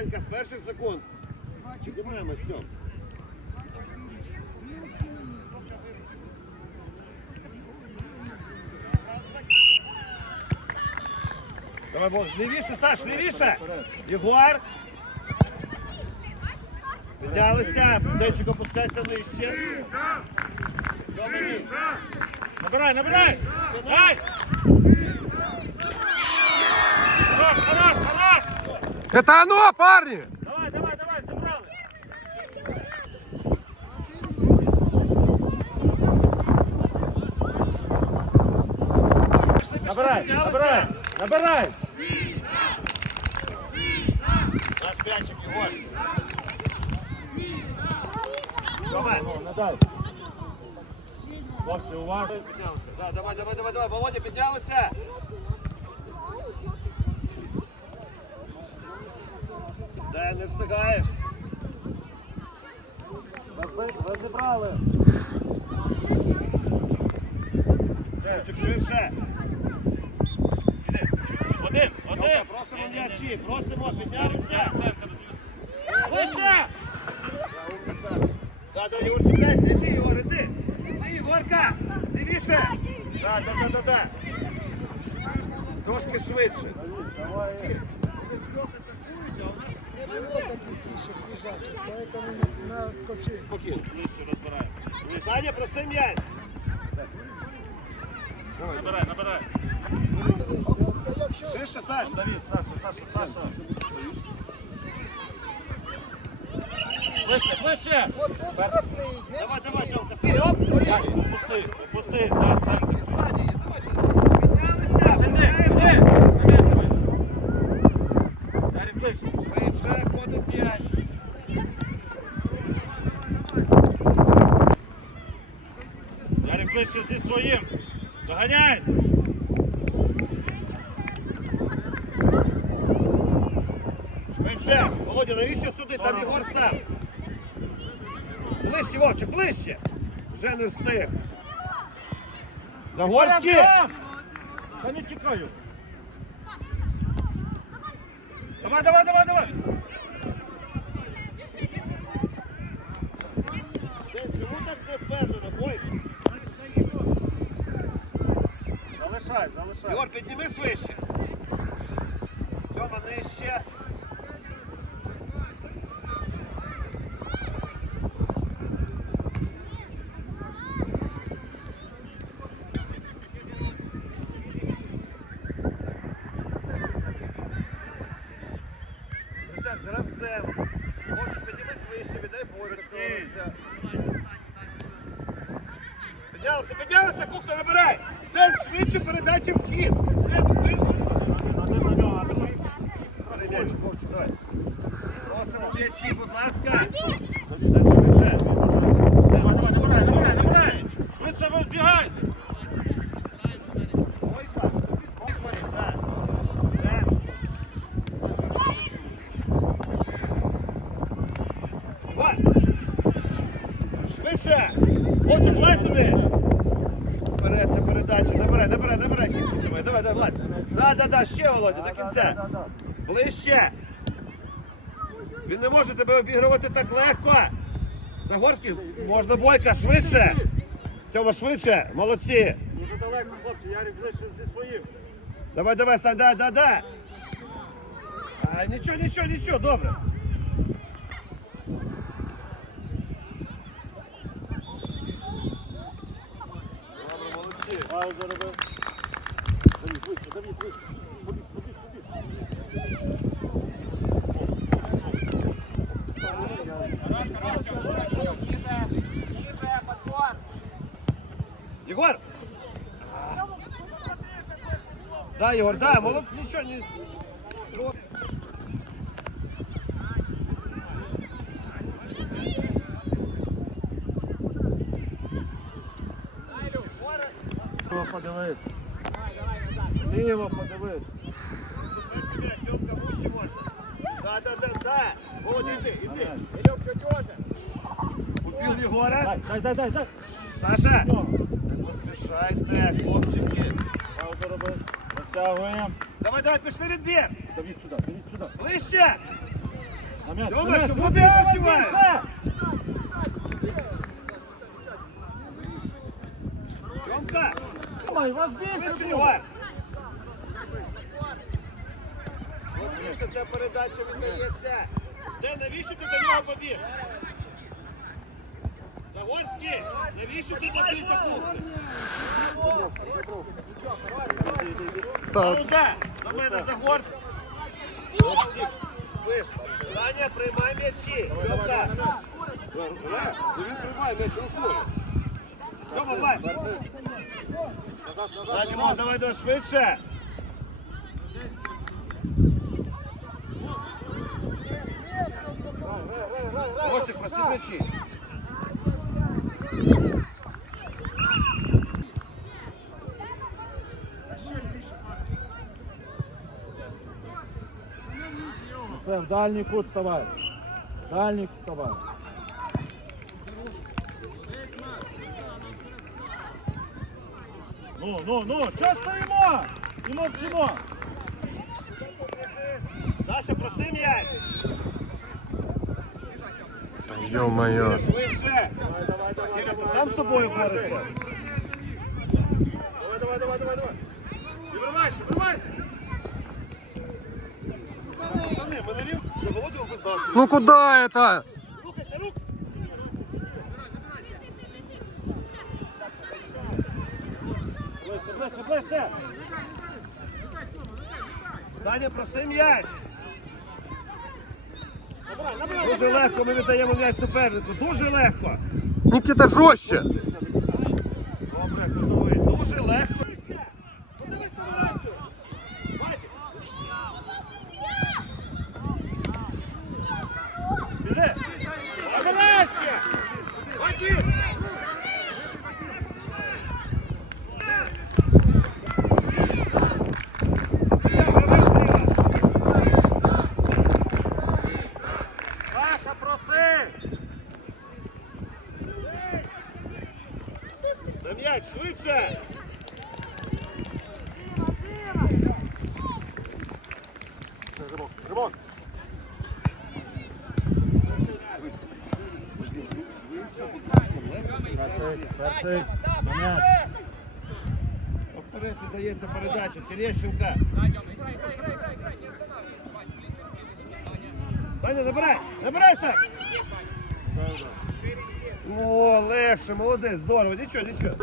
Санька, з перших секунд. Піднімаємось, Тьом. Давай, Бог, лівіше, Саш, лівіше. Єгор. Піднялися, Денчик опускайся нижче. Домині. Набирай, набирай! Дай! Хорош, хорош! Это оно, парни! Давай, давай, давай, забрали! Набирай, набирай, набирай! Наш мячик, Егор. Давай, надай. Хлопці, увага. Піднялися. Да, давай, давай, давай, давай, Володя, піднялися. Да, не встигаєш. Ви, ви зібрали. Чик ширше. Іди. Один, один. Просимо м'ячі, просимо, піднялися. Вище! Да, да, Ігор, чекайся, іди, Ігор, іди. Іди, Ігорка, лівіше. Да, да, да, да, да. Трошки швидше. Спокійно, ближче розбираємо. Саня, проси м'яч. Набирай, набирай. Ширше, Саш. Давид, Саша, Саша, Саша. Ближче, ближче. Давай, давай, Тёмка, стій, оп, Так, Пусти, пусти, да, центр. Піднялися, Іди, іди. Навіщо? Ярик, ближче. Швидше, ходить м'яч. Ярик, ближче зі своїм. Доганяй. Швидше. Володя, навіщо сюди? Там Єгор сам. Ближче, Вовчик, ближче. Вже не встиг. Загорський. Та не чекаю. Давай, давай, давай, давай. Чому так не впевнено, Бойко? Залишай, залишай. Йор, піднімись вище. Тьома, нижче. Присяг, зараз це. Хочу, піднімись вище, віддай Бойко. Піднялися, піднялися, кухня набирай! Ден, швидше передача в хід! Ден, швидше! Один на нього, один. Давай, м'яч, Вовчик, давай. Просимо м'ячі, будь ласка. Ден, швидше. Давай, давай, набирай, набирай, набирай! Швидше вибігай. Бойко, Бойко, так. Ден. Ігор! Швидше! Вовчик, влазь туди! Вперед, це передача, набирай, набирай, набирай, давай, давай, влазь. Да, да, да, ще, Володя, до кінця. Ближче. Він не може тебе обігрувати так легко. Загорський, можна бойка, швидше. Тьома, швидше, молодці. Дуже далеко, хлопці, Ярик ближче зі своїм. Давай, давай, стань, да, да, да. А, нічого, нічого, нічого. Добре, Егор! Да, Егор, да, молод, ничего не... Ліво подивись. Ліво подивись. Перший м'яч, Тёмка, вище можна. Да, да, да, да. Володя, іди, іди. Убил Егора. Дай, дай, дай, дай. Саша. Все. Не поспішайте, хлопчики. Розтягуємо. Давай, давай, пішли від двір. Давід сюди, Давід сюди. Ближче. Чому ти Руди, відчуваєш? Тьомка! Ой, вас більше його! Це передача віддається. Де, навіщо ти до нього побіг? Загорський, навіщо ти до кухні? Так. Пауза! До мене Загорськ! Хлопці. Саня, приймай м'ячі. Ре, ну він приймає м'яч рукою. Тьома, давай! Да, Дімон, давай, давай швидше! Костик, проси м'ячі. Все, в дальній кут вставай. В Дальній кут вставай. Ну, ну, ну, чого стоїмо? І мовчимо. Даша, проси м'яч. Та Ё-моё. Швидше. Киря, ти сам з собою борешся? Давай, давай, давай, давай, давай. Не вривайся, вривайся. Ну куда это? Саня, проси м'яч. Дуже легко ми віддаємо м'яч супернику. Дуже легко. Никита жестче. Добре, кутовий. Дуже легко. Подивись на рацію. Бачиш? Біжи. Операція! Бачиш? Паша, проси! На м'яч, швидше! Ривок. Перший, перший. На м'яч. Вперед віддається Терещенка. Саня, забирай! Забирайся! О, легше, молодець, здорово, нічого, нічого.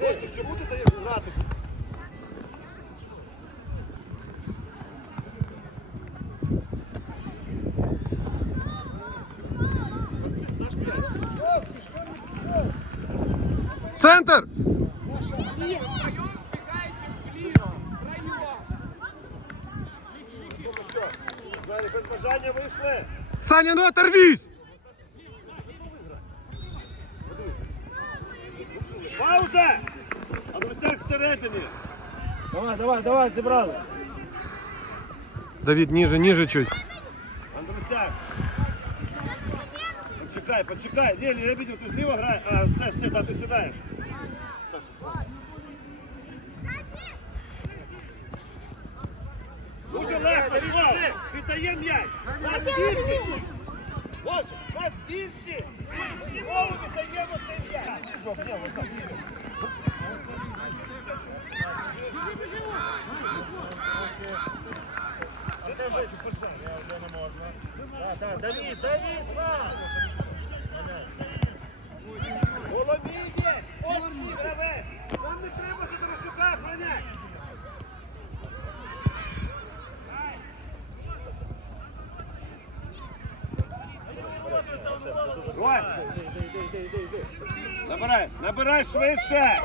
Костик, чому ти даєш грати? Саня, ну оторвись. Пауза! Андрусяк всередині. Давай, давай, давай, зібрали. Давид, ниже, ниже чуть. Андрусяк. Почекай, почекай. Ні, не обидів, ти зліва грає. А, все, все, да, ти сідаєш. Віддає м'яч. Нас більше. Вовчик, нас більше. Знову віддаємо цей м'яч. Давид, Давид, сам. Головіє! Головні гравець! Нам не треба за Тарасюка Набирай, набирай швидше!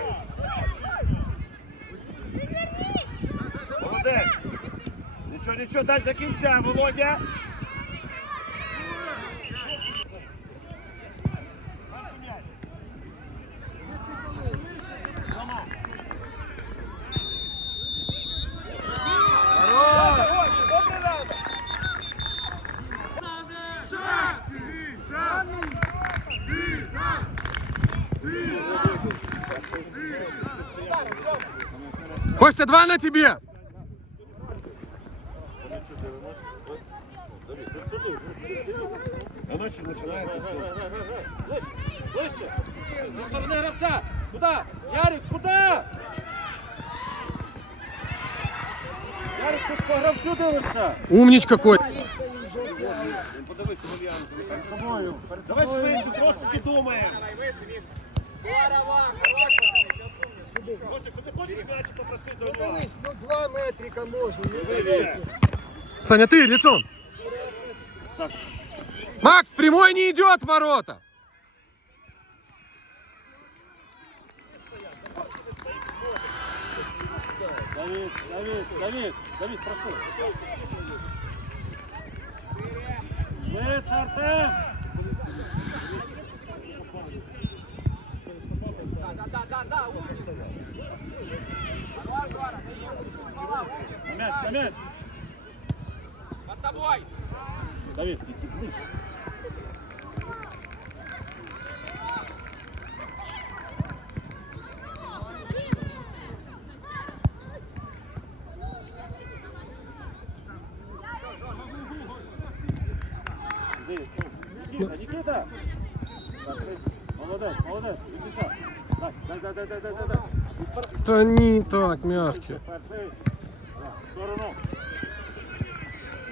Молодець! Нічого, нічого, дай до кінця, Володя! Добрий Костя, два на тебе! Ночью начинается все. Выше! Со стороны гравца! Куда? Ярик, куда? Ярик, ты по гравцу дивишься? Умничка, Костя! Саня, ты лицом. Макс, прямой не идет в ворота. Давид, Давид, Давид, Давид, прошу. Жить, Артем! Да, да, да, да, умник. Хорош, Вара, ты ехал, умник. Помять, помять тобой! Давид, иди ближе. Никита, ну, ну. Никита! Молодец, молодец, Никита. Так, дай, дай, дай, дай, дай, дай. Да не так, мягче. В сторону.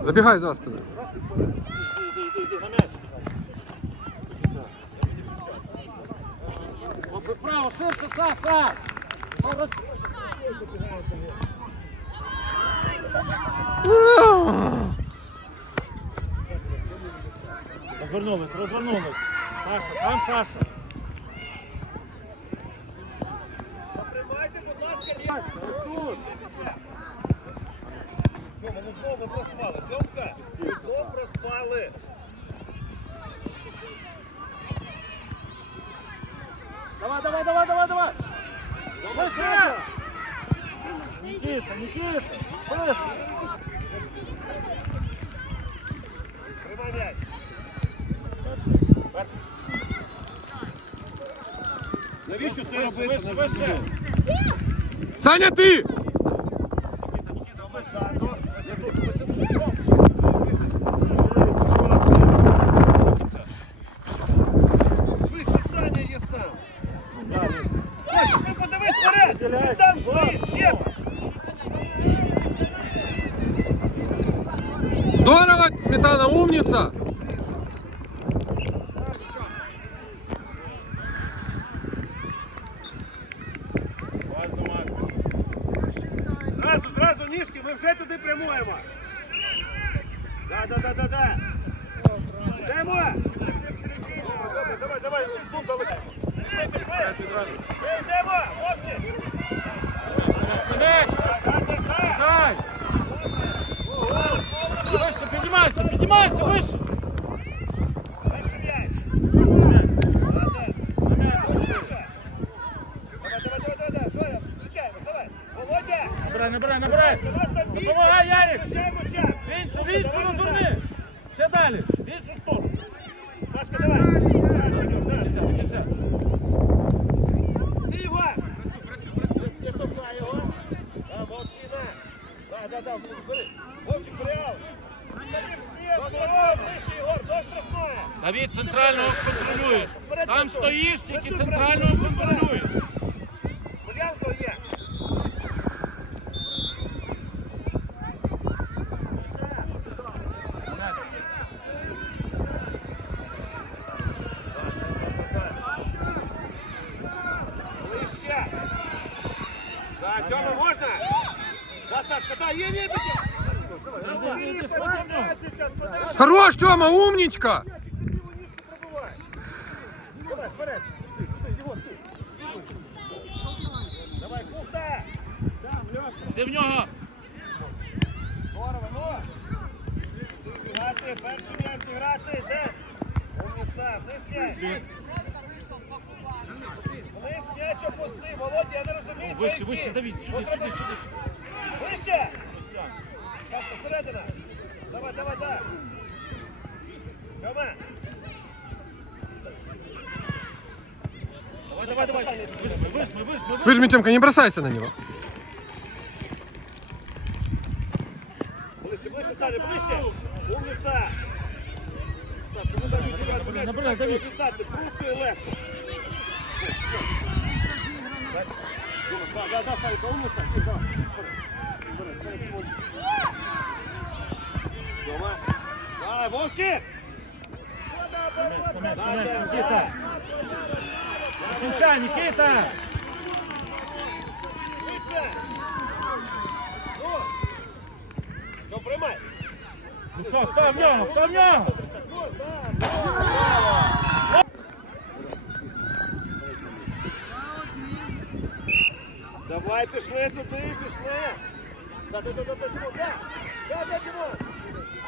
Забігай за спину. Право, ширше, Саша! Розвернулись, розвернулись. Саша, там Саша. Саня, ти! Здорово, сметана умница! Рома, умничка! Давай, кухта! Ти в нього! Здорово, ну! Грати, перший м'яч грати, де? Умніця, близький! Близький, м'яч опусти, Володя, я не розумію, Вище, вище, Давід, сюди, сюди, сюди. Выжми, Тёмка, не бросайся на него. Ближче, ближче, Саня, ближче. Умніця. Сашка, ну дай мені грати, м'яч, Набирай, так, Давид. обіцяти, просто і легко. Да, да, да, Славик, умница. Ты, да. Бери, бери, бери. Тьома. Давай, Вовчик. Помять, помять, помять, Никита. До кінця, Никита. Ну. Ну. Ну нього, нього? Давай, пішли туди, пішли. Да, да, да, да, да, да. Да, да.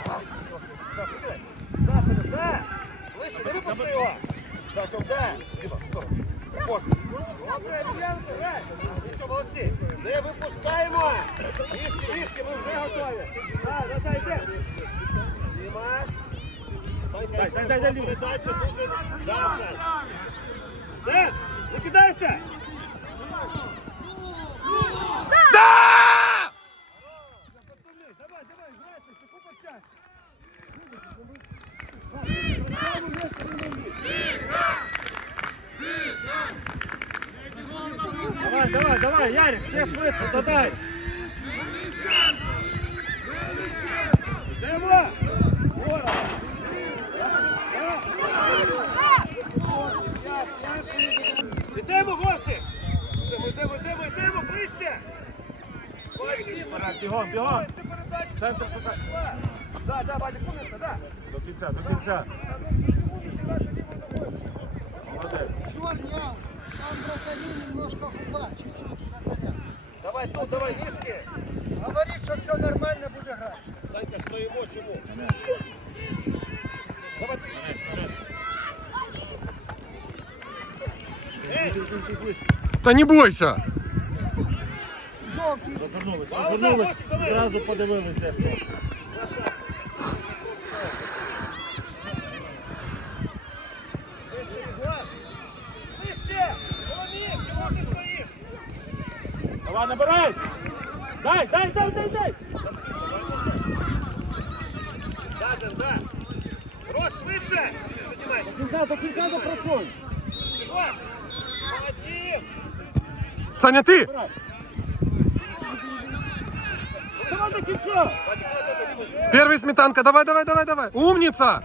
Да. Да, да. Ближче, не випусти його. Да, Тьом, да. Діма, Ну молодці. Не випускаємо. Ніжки, ніжки, ми вже готові. Дай, дай, дай, дай, дай, Дай, дай, дай, дай, дай, дай, дай, Сань. Ден, не кидайся. Да! Пацаны, давай, давай, играйте, еще купа часть. Давай, давай, давай, Ярик, все швидше, додай. Йдемо, Вовчик! Йдемо, йдемо, йдемо, ближче! Бігом, бігом. Центр сюди. Да, да, Вадик, умница, да. До кінця, до кінця. Молодець. Чернял, там вратарю немножко губа, чуть-чуть вратаря. Давай тут, давай, низки. Говорит, что все нормально будет играть. Санька, стоїмо, чому? Давай. Да не бойся. Розвернулися, розвернулися, одразу розвернулись. Саня, ты! Первый сметанка. Давай, давай, давай, давай. Умница!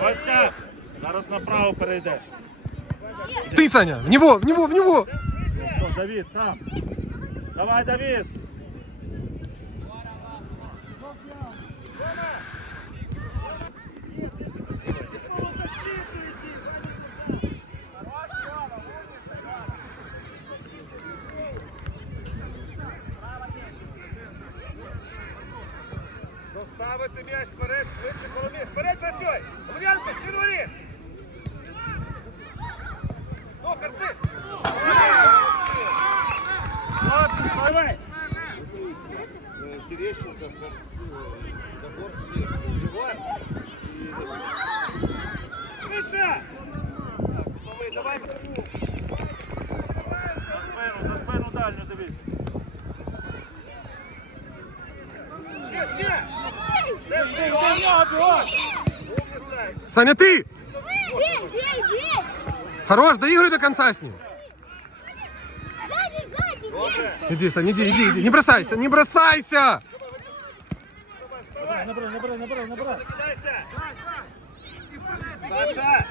Костя, зараз направо перейдеш. Ти, Саня, в него, в него, в него! Давид, там. Давай, Давид. Доставити м'яч вперед, швидше Коломієць. Вперед працюй! Лук'янко, стіну воріт! Ну, Карцик! Ладно, давай! Терещенко, Загорський, Єгор. Швидше! Так, готовий, давай. За спину, за спину дальню дивись. Ще, ще! Саня, ты! Хорош, доигрывай до конца с ним. Иди, Саня, иди, иди, иди. Не бросайся, не бросайся! Набирай, набирай, набирай. Кидайся! Саша!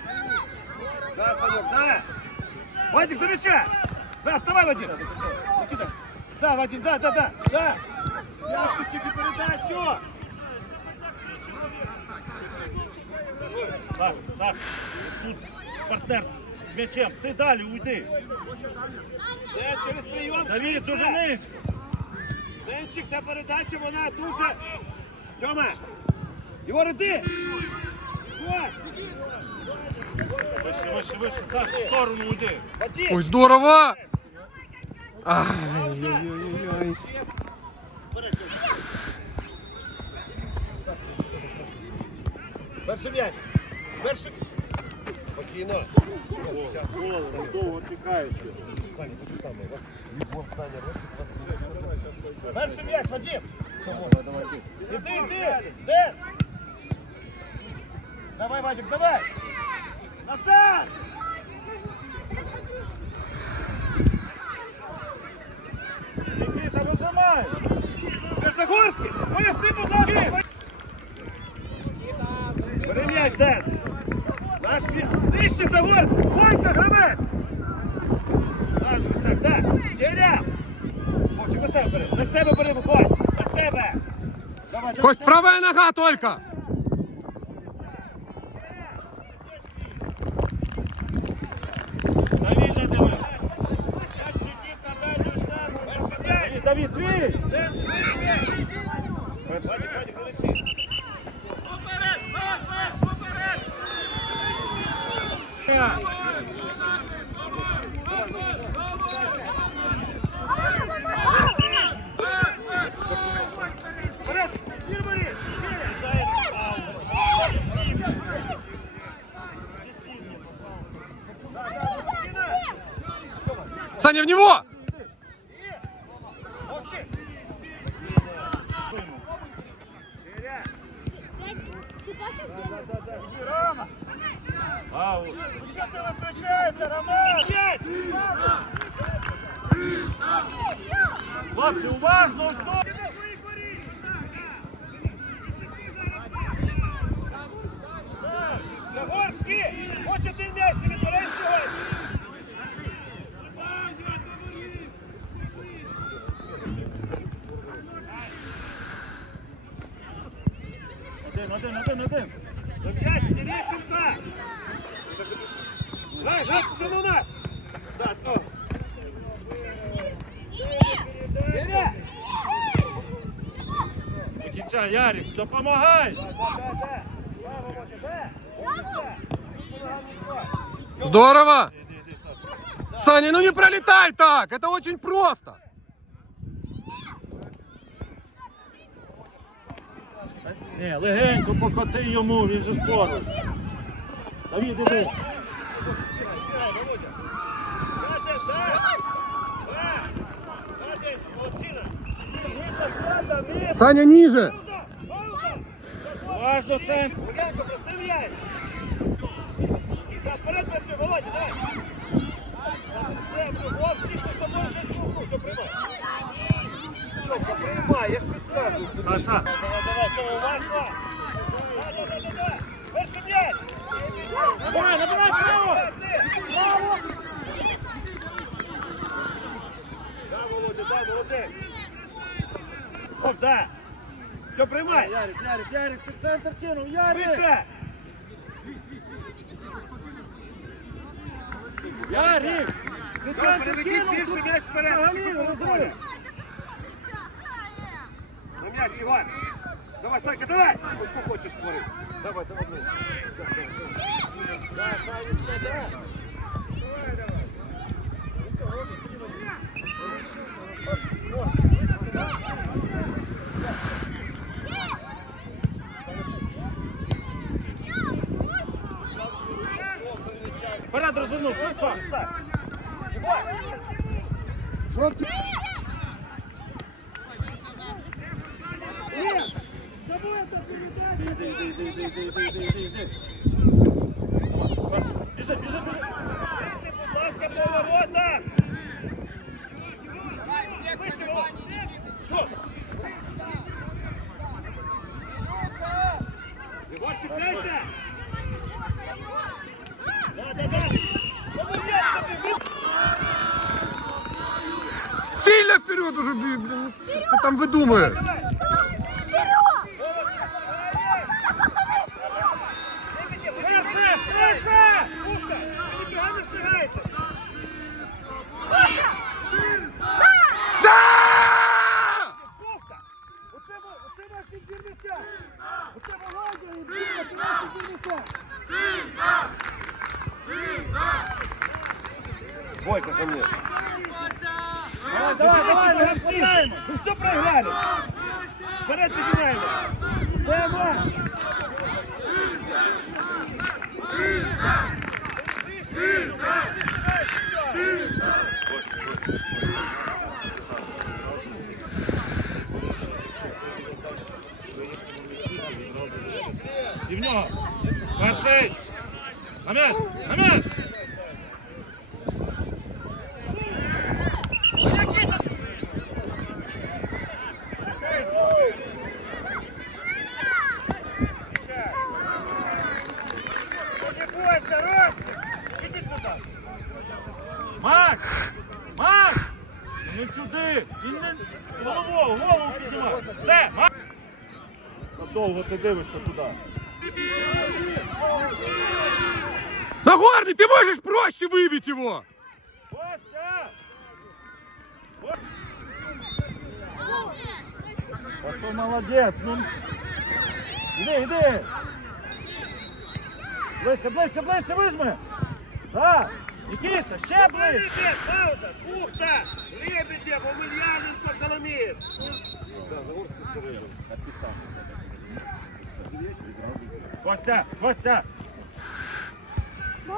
Да, Санек, да! Вадик, до мяча! Да, вставай, Вадим! Да, Вадим, да, да, да, да! Ящик тебе передачу! Тут партнер з м'ячем. Ти далі уйди. Де через прийом. Давід, дуже низько. Денчик, ця передача, вона дуже. Тьома! Єгор, іди! Вище, вище, вище. Саш, в сторону уйди. Ой, здорово! Ай-яй-яй-яй. Перший м'яч! Перший... Спокійно! Голову, довго тікаєш. Саня, то же самое, да? Егор, Саня, раз, Перший м'яч, Вадим! Іди, іди! Де? Давай, Вадик, давай! Назад! Нікіта, вижимай! Загорський, поясни, будь ласка! М'яч, Ден! Наш! Нижче, Загор! Бойка, гравець! Так, Лисак, так! Черя! Вовчик, на себе бери! На себе бери, виходь! На себе! Давай, давай, Кость, правая нога только! Хлопці, уважно, Давай, Ярик, допомагай! Здорово! Саня, ну не пролетай так! Это очень просто! Не, легенько покоти йому, він же поруч. Давід, іди. Саня, ниже! Уважно, центр. Прости м'яч. Так, вперед працюй, Володя, давай. Так, все, Вовчик, ми з тобою вже спілку, то приймай. Тьомка, приймай, я ж підказую. Саша. Давай, давай, Тьома, уважно. Да, да, да, да, да. Перший м'яч. Набирай, набирай, право! Браво! Да, Володя, да, молодець. Да. Все, приймай. Ярик, Ярик, Ярик, ти центр кинув, Ярик! Швидше. Ярик! Ти Да, центр переведи кинув! більше тут м'яч вперед. взагалі щоб було розрив. поле. На м'яч, Іван. Давай, Санька, давай. Ось що хочеш створити. Давай, давай, давай. Да, Санечка, да. Давай, давай. Вперед розвернув, швидко! Іди, іди, іди, іди, іди, іди, іди, іди, іди. Біжи, біжи, біжи! Будь ласка, поворота. Вище, Володь. Що? Єгор, чіпляйся. чого дуже блін, ти там видумуєш? І в нього. Перший. На м'яч, на м'яч. Макс! Макс! Не чуди! Голову, голову піднімай. Все, Макс! Довго ти дивишся туди. Проще выбить его! Костя! Пошел молодец, ну. Іди, іди. Ближче, ближче, ближче, вижми. Так, Нікіта, ще ближче. Пауза! Бухта! Лебедев, Омельяненко, Коломеец! Костя, Костя. Не,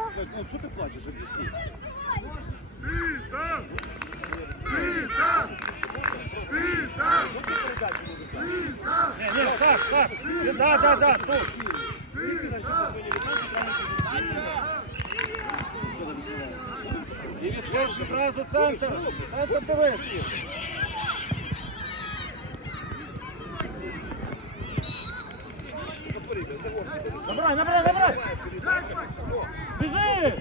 не, Саш, Саш. Да, да, да, тут. І відходь одразу центр. Центр дивись. Набирай, набирай, набирай! Біжи!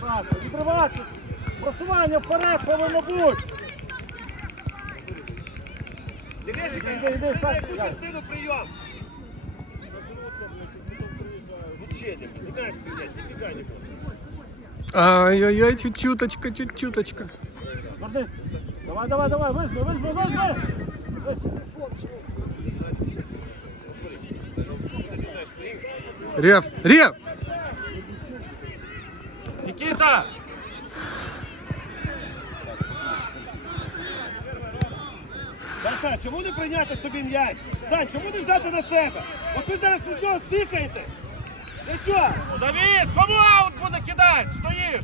Так, відривати! Просування вперед повинно бути! Тележика, Іди, іди, Саш, третью Саш. частину прием! Мучение, не мяч принять, нифига не будет. Ай-яй-яй, чуть-чуточка, чуть-чуточка. Горди. Давай, давай, давай, визми, визми, визми! Рев, Рев! Микита! Саня, чому не прийняти собі м'яч? Сань, чому не взяти на себе? От ви зараз від нього стикаєте. Ти що? Ну, Давід, кому аут буде кидати? Стоїш!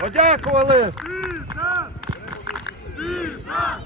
Подякували! Пізда! Пізда!